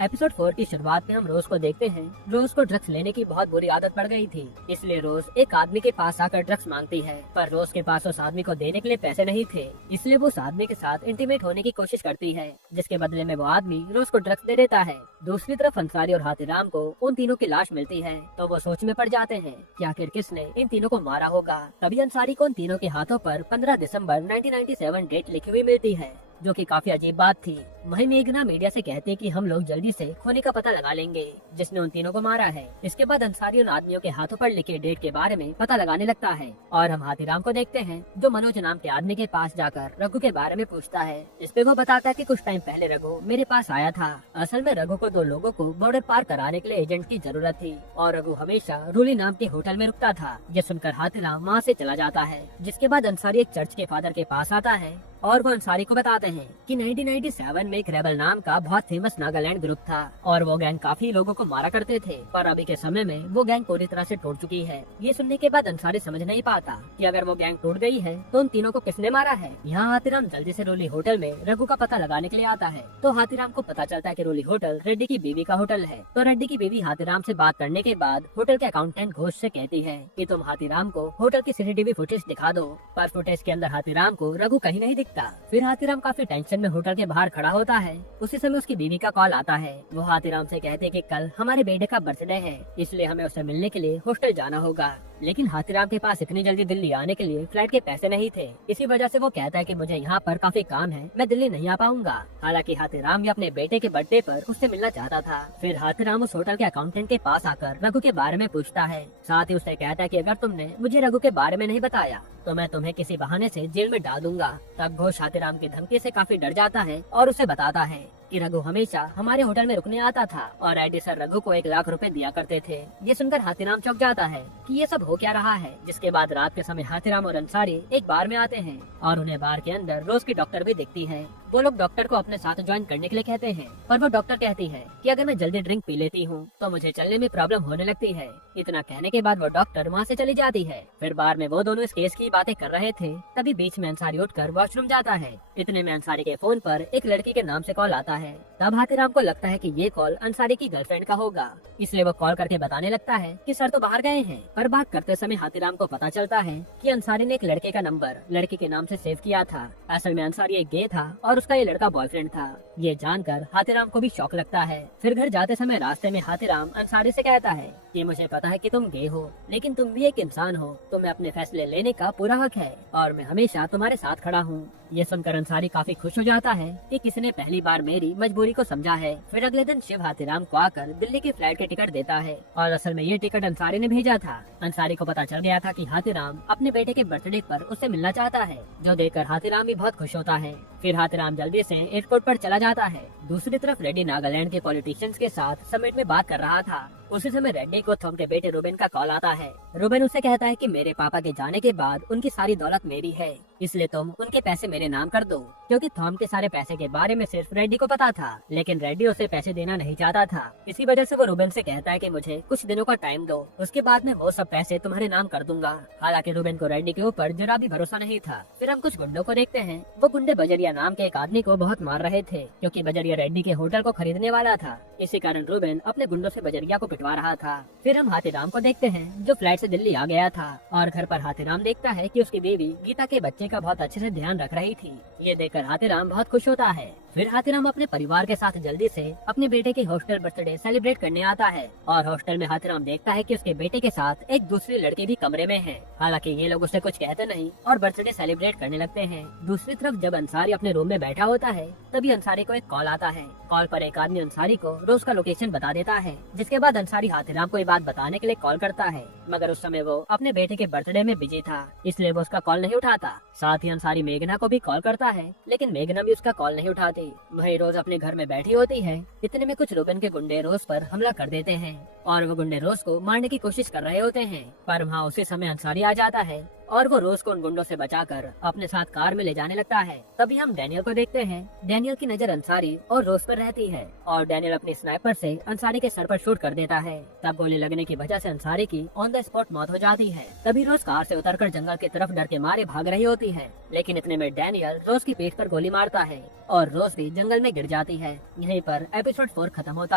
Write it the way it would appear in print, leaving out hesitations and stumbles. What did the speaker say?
Episode 4 की शुरुआत में हम रोज को देखते हैं। रोज को ड्रग्स लेने की बहुत बुरी आदत पड़ गई थी, इसलिए रोज एक आदमी के पास आकर ड्रग्स मांगती है। पर रोज के पास उस आदमी को देने के लिए पैसे नहीं थे, इसलिए वो उस आदमी के साथ इंटीमेट होने की कोशिश करती है, जिसके बदले में वो आदमी रोज को ड्रग्स दे देता है। दूसरी तरफ अंसारी और हाथीराम को उन तीनों की लाश मिलती है, तो वो सोच में पड़ जाते हैं कि आखिर किसने इन तीनों को मारा होगा। तभी अंसारी को उन तीनों के हाथों पर 15 दिसंबर 1997 डेट लिखी हुई मिलती है, जो कि काफी अजीब बात थी। वहीं मेघना मीडिया से कहते हैं कि हम लोग जल्दी से खोने का पता लगा लेंगे जिसने उन तीनों को मारा है। इसके बाद अंसारी उन आदमियों के हाथों पर लिखे डेट के बारे में पता लगाने लगता है और हम हाथीराम को देखते हैं, जो मनोज नाम के आदमी के पास जाकर रघु के बारे में पूछता है। इस पे वो बताता है कि कुछ टाइम पहले रघु मेरे पास आया था। असल में रघु को 2 लोगों को बॉर्डर पार कराने के लिए एजेंट की जरूरत थी और रघु हमेशा रूली नाम के होटल में रुकता था। ये सुनकर हाथीराम वहाँ से चला जाता है। जिसके बाद अंसारी एक चर्च के फादर के पास आता है और वो अंसारी को बताते हैं कि 1997 में एक रेबल नाम का बहुत फेमस नागालैंड ग्रुप था और वो गैंग काफी लोगों को मारा करते थे, पर अभी के समय में वो गैंग पूरी तरह से टूट चुकी है। ये सुनने के बाद अंसारी समझ नहीं पाता कि अगर वो गैंग टूट गई है तो उन तीनों को किसने मारा है। यहाँ हाथीराम जल्दी से रोली होटल में रघु का पता लगाने के लिए आता है, तो हाथीराम को पता चलता है कि रोली होटल रेड्डी की बीवी का होटल है। तो रेड्डी की बीवी हाथीराम से बात करने के बाद होटल के अकाउंटेंट घोष से कहती है कि तुम हाथीराम को होटल की सीसीटीवी फुटेज दिखा दो, पर फुटेज के अंदर हाथीराम को रघु कहीं नहीं दिखता। फिर हाथीराम काफी टेंशन में होटल के बाहर खड़ा होता है। उसी समय उसकी बीवी का कॉल आता है। वो हाथीराम से कहते हैं कि कल हमारे बेटे का बर्थडे है, इसलिए हमें उससे मिलने के लिए हॉस्टल जाना होगा। लेकिन हाथीराम के पास इतनी जल्दी दिल्ली आने के लिए फ्लाइट के पैसे नहीं थे, इसी वजह से वो कहता है कि मुझे यहाँ पर काफी काम है, मैं दिल्ली नहीं आ पाऊंगा। हालांकि हाथीराम भी अपने बेटे के बर्थडे पर उससे मिलना चाहता था। फिर हाथीराम उस होटल के अकाउंटेंट के पास आकर रघु के बारे में पूछता है। साथ ही उससे कहता है कि अगर तुमने मुझे रघु के बारे में नहीं बताया तो मैं तुम्हें किसी बहाने से जेल में डाल दूंगा। तब घोष हाथीराम की धमकी से काफी डर जाता है और उसे बताता है कि रघु हमेशा हमारे होटल में रुकने आता था और एडी सर रघु को 1 लाख रुपए दिया करते थे। ये सुनकर हाथीराम चौंक जाता है कि ये सब हो क्या रहा है। जिसके बाद रात के समय हाथीराम और अंसारी एक बार में आते हैं और उन्हें बार के अंदर रोज की डॉक्टर भी दिखती है। वो लोग डॉक्टर को अपने साथ ज्वाइन करने के लिए कहते हैं, पर वो डॉक्टर कहती है कि अगर मैं जल्दी ड्रिंक पी लेती हूँ तो मुझे चलने में प्रॉब्लम होने लगती है। इतना कहने के बाद वो डॉक्टर वहाँ से चली जाती है। फिर बार में वो दोनों इस केस की बातें कर रहे थे, तभी बीच में अंसारी उठकर वॉशरूम जाता है। इतने में अंसारी के फोन पर एक लड़की के नाम से कॉल आता है। तब हाथीराम को लगता है कि ये कॉल अंसारी की गर्लफ्रेंड का होगा, इसलिए वो कॉल करके बताने लगता है कि सर तो बाहर गए हैं। पर बात करते समय हाथीराम को पता चलता है कि अंसारी ने एक लड़के का नंबर लड़की के नाम से सेव किया था। असल में अंसारी एक गे था और उसका ये लड़का बॉयफ्रेंड था। ये जानकर हाथीराम को भी शौक लगता है। फिर घर जाते समय रास्ते में हाथीराम अंसारी से कहता है कि मुझे पता है कि तुम गे हो, लेकिन तुम भी एक इंसान हो, तुम्हें अपने फैसले लेने का पूरा हक है और मैं हमेशा तुम्हारे साथ खड़ा हूँ। ये सुनकर अंसारी काफी खुश हो जाता है कि किसी ने पहली बार मेरी मजबूरी को समझा है। फिर अगले दिन शिव हाथीराम को आकर दिल्ली की फ्लाइट के टिकट देता है और असल में ये टिकट अंसारी ने भेजा था। अंसारी को पता चल गया था कि हाथीराम अपने बेटे के बर्थडे पर उससे मिलना चाहता है, जो देखकर हाथीराम भी बहुत खुश होता है। फिर हाथीराम जल्दी से एयरपोर्ट पर चला जाता है। दूसरी तरफ रेड्डी नागालैंड के पॉलिटिशियंस के साथ समिट में बात कर रहा था। उसी समय रेड्डी को थॉम के बेटे रूबेन का कॉल आता है। रूबेन उससे कहता है कि मेरे पापा के जाने के बाद उनकी सारी दौलत मेरी है, इसलिए तुम उनके पैसे मेरे नाम कर दो। क्योंकि थॉम के सारे पैसे के बारे में सिर्फ रेड्डी को पता था, लेकिन रेड्डी उसे पैसे देना नहीं चाहता था। इसी वजह से वो रूबेन से कहता है कि मुझे कुछ दिनों का टाइम दो, उसके बाद मैं वो सब पैसे तुम्हारे नाम कर दूंगा। हालांकि रूबेन को रेड्डी के ऊपर जरा भी भरोसा नहीं था। फिर हम कुछ गुंडों को देखते हैं। वो गुंडे बजरिया नाम के एक आदमी को बहुत मार रहे थे, क्योंकि बजरिया रेड्डी के होटल को खरीदने वाला था। इसी कारण रूबेन अपने गुंडों से बजरिया को पिटवा रहा था। फिर हम हाथीराम को देखते हैं, जो फ्लाइट से दिल्ली आ गया था और घर पर हाथीराम देखता है कि उसकी बीवी गीता के बच्चे का बहुत अच्छे से ध्यान रख रही थी। ये देखकर हाथीराम बहुत खुश होता है। फिर हाथीराम अपने परिवार के साथ जल्दी से अपने बेटे के हॉस्टल बर्थडे सेलिब्रेट करने आता है और हॉस्टल में हाथीराम देखता है कि उसके बेटे के साथ एक दूसरी लड़की भी कमरे में है। हालांकि ये लोग उससे कुछ कहते नहीं और बर्थडे सेलिब्रेट करने लगते हैं। दूसरी तरफ जब अंसारी अपने रूम में बैठा होता है, तभी अंसारी को एक कॉल आता है। कॉल पर एक आदमी अंसारी को रोज का लोकेशन बता देता है। जिसके बाद अंसारी हाथीराम को ये बात बताने के लिए कॉल करता है, मगर उस समय वो अपने बेटे के बर्थडे में बिजी था, इसलिए वो उसका कॉल नहीं उठाता। साथ ही अंसारी मेघना को भी कॉल करता है, लेकिन मेघना भी उसका कॉल नहीं उठाती। वही रोज अपने घर में बैठी होती है। इतने में कुछ रूबेन के गुंडे रोज पर हमला कर देते हैं और वो गुंडे रोज को मारने की कोशिश कर रहे होते हैं, पर वहाँ उसी समय अंसारी आ जाता है और वो रोज को उन गुंडों से बचाकर अपने साथ कार में ले जाने लगता है। तभी हम डैनियल को देखते हैं। डैनियल की नजर अंसारी और रोज पर रहती है और डैनियल अपनी स्नाइपर से अंसारी के सर पर शूट कर देता है। तब गोली लगने की वजह से अंसारी की ऑन द स्पॉट मौत हो जाती है। तभी रोज कार से उतरकर जंगल की तरफ डर के मारे भाग रही होती है, लेकिन इतने में डैनियल रोज की पीठ पर गोली मारता है और रोज भी जंगल में गिर जाती है। यहीं पर एपिसोड 4 खत्म होता है।